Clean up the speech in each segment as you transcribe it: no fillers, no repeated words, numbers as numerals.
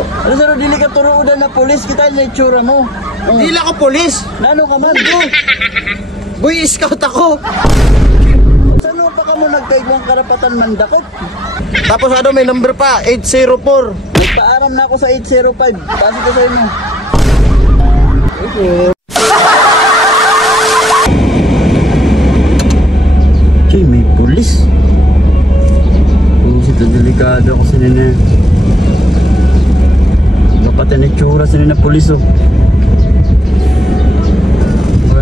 Ano sir, dili ka turuudan na polis, kita yung itsura mo. Dili ako polis. Nano ka man? Boy Scout ako. Saan pa ka mo nagkaibang karapatan mandakot? Tapos ano, may number pa, 804. Nagpaaram na ako sa 805. Pasi ko sa inyo. Jay, may pulis. Ito delikado ako sa nina. Kapatan na tsura sa nina pulis oh.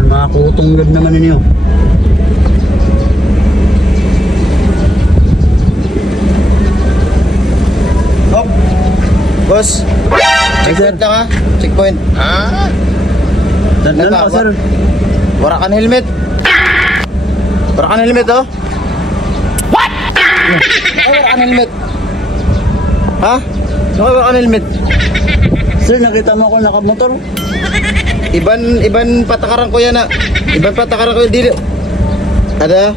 Mga kutunggad naman ninyo. Oh, boss. Checkpoint lang ha. Checkpoint. Dandan pa sir. Wala ka ng helmet. Wala ka ng helmet oh. What? Wala ka ng helmet. Ha? Wala ka ng helmet. Sir, nakita mo ako nakamotor? Iban patakaran ko yan na. Iban patakaran ko yan dili. Ada?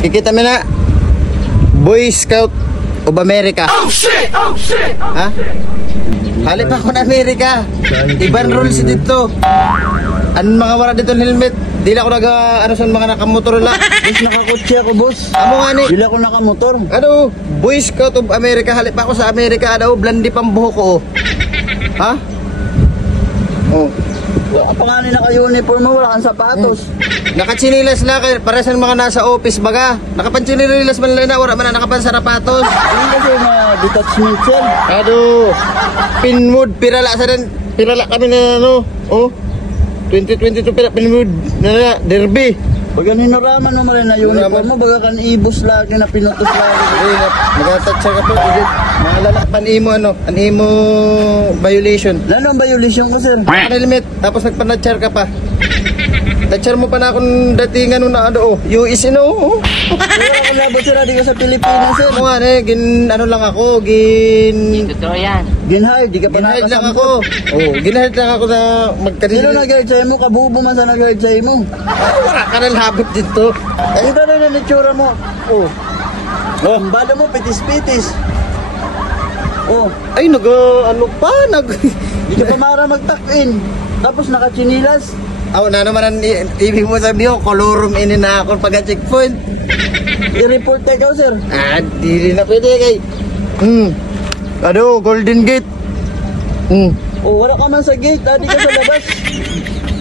Kikita mo na. Boy Scout of America. Oh shit! Oh shit! Ha? Halip ako na Amerika. Iban rules dito. Anong mga wala dito ng helmet? Dili ako ano sa mga nakamotor la. Boss, nakakotse ako boss. Amo nga ni. Dili ako nakamotor. Ano? Boy Scout of America. Halip ako sa Amerika. Ano? Blandi pang buhok ko. Ha? Oh. Wala ka pa nga naka-uniform mo, wala kang sapatos. Nakatsinilas lang, para sa mga nasa office baga. Nakapantsinilas man lang na, wala man na nakapansarapatos. Hindi kasi na detachment sir. Aduh, pinwood, pirala sa rin. Pirala kami na ano, oh. 2022 pinwood, na derby. Baga ninuraman mo marin na uniform mo, baga kan ibus lagi na pinutos lagi. Mag-touch ka pa, maalala, panimo ano, panimo violation. Ano ang violation ko sir? Helmet, tapos nagpanatchar ka pa. Natchar mo pa na akong datingan nung na ano, US ino. Wala akong labot sir, di ko sa Pilipinas sir. Ano nga ano lang ako, Totoo yan. Ginhard, di ka pa ginhard lang nakasampo. ako. Oh, ginhard lang ako na magkanila. Sino nag-guard sa'yo mo? Kabubo man sa nag-guard sa'yo mo. Wala ka na labot dito. Ay, ito na yung itsura mo. Oh. Oh. Ang bala mo, pitis-pitis. Oh. Ay, ano pa, Di ka pa mara mag-tuck-in. Tapos nakatsinilas. Ako na naman ang ibig mo sabi ko, kolorum ini na ako pagka-checkpoint. I-report na ikaw, sir. Di rin na pwede kay. Golden Gate. Oh, wala ka man sa gate, di ka sa labas.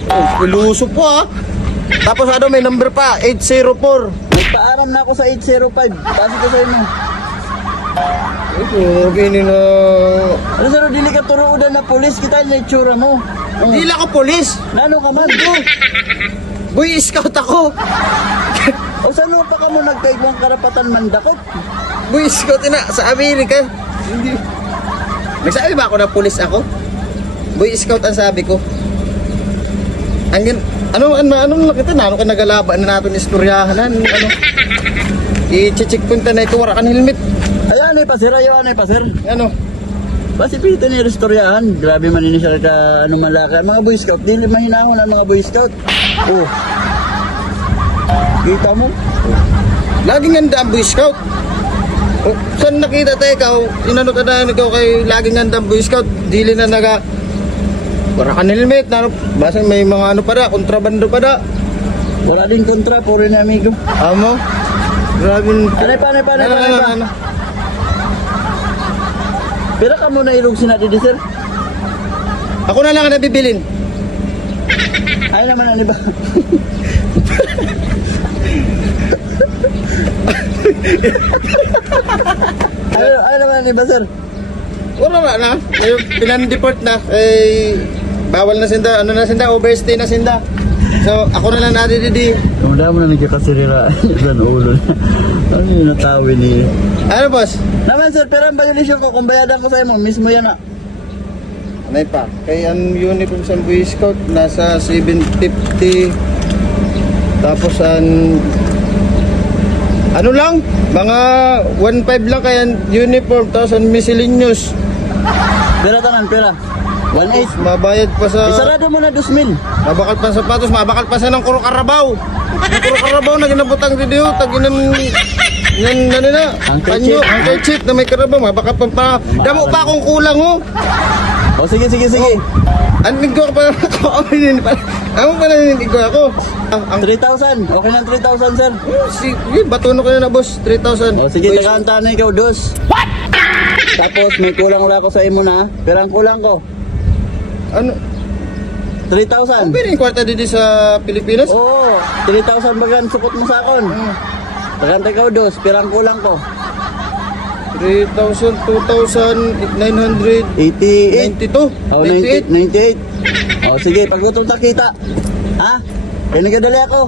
Oh, piluso po ah. Tapos may number pa, 804. Nagpaaram na ako sa 805. Pasi ko sa inyo. Okay na. Ano sir, dili ka turuudan na polis, kita yung itsura mo. Dili ako polis. Nano ka man? Boy Scout ako. O saan pa ka mo nagkaibang karapatan mandakot? Boy Scout na sa Amerika. Hindi. Nagsabi ba ako na pulis ako? Boy Scout ang sabi ko. Ano nakita na? Ano ka nagalaban na natin istoryahan? Ano? I-checkpoint na ito, wala ka ng helmet. Ayan pa sir, Ano? Pasipito ni restoryahan. Grabe man ini siya ka malaki. Mga Boy Scout, dili mahinahon ang mga Boy Scout. Oh. Kita mo? Laging handa ang Boy Scout. Oh, saan nakita tayo ikaw? Inano ka na ikaw kay laging handa ang Boy Scout? Dili na wala ka ng helmet. Basta may mga kontrabando pa da. Wala din kontra, puro na amigo. Amo? Grabe. Panay. Pero ka muna ilog sinati di sir? Ako na lang ang nabibilin. Ay naman ang iba. Ay naman ang iba sir? Wala na. Pinandeport na. Bawal na sinda. Overstay na sinda. So, ako na lang nadididi. Wala mo na nagkakasirira. Ilan ulo. Ano yung natawin niya? Ano, boss? Naman sir, pero ang violation ko, kung bayadan ko sa'yo mo, mismo yan ah. Anay pa. Kaya ang uniform sa Boy Scout, nasa 750. Tapos ano lang? Mga 1.5 lang kaya uniform. Tapos ang miscellaneous. Pera tanan, pera. 1.8. Mabayad pa sa... Isarado mo na 2,000. Mabakal pa sa sapatos, mabakal pa sa ng Kuro Karabaw. Ng Kuro Karabaw na ginabutang video, taginan Yan na nila. Handkerchief. Panyo, handkerchief na may karabang. Baka pa. Damo pa akong kulang oh. O sige, sige, sige. Andig ko pa ako. Ano pa naninig ko ako? Ang 3,000. Okay na 3,000, sir. sige, batuno ko na boss. 3,000. O sige, tagaan na ikaw, dos. What? Tapos may kulang wala ako sa imo na. Pero ang kulang ko, Ano? 3,000. Pero yung kwarta dito sa Pilipinas? Oo, 3,000 bagan sukot mo sa akon. Tagaan ikaw, dos. Pero ang kulang ko, 3,000, 2,992. 88. O, 98. O sige, pagutol ta kita. Ha? Kaya nagadali ako.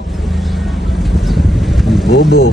Bobo.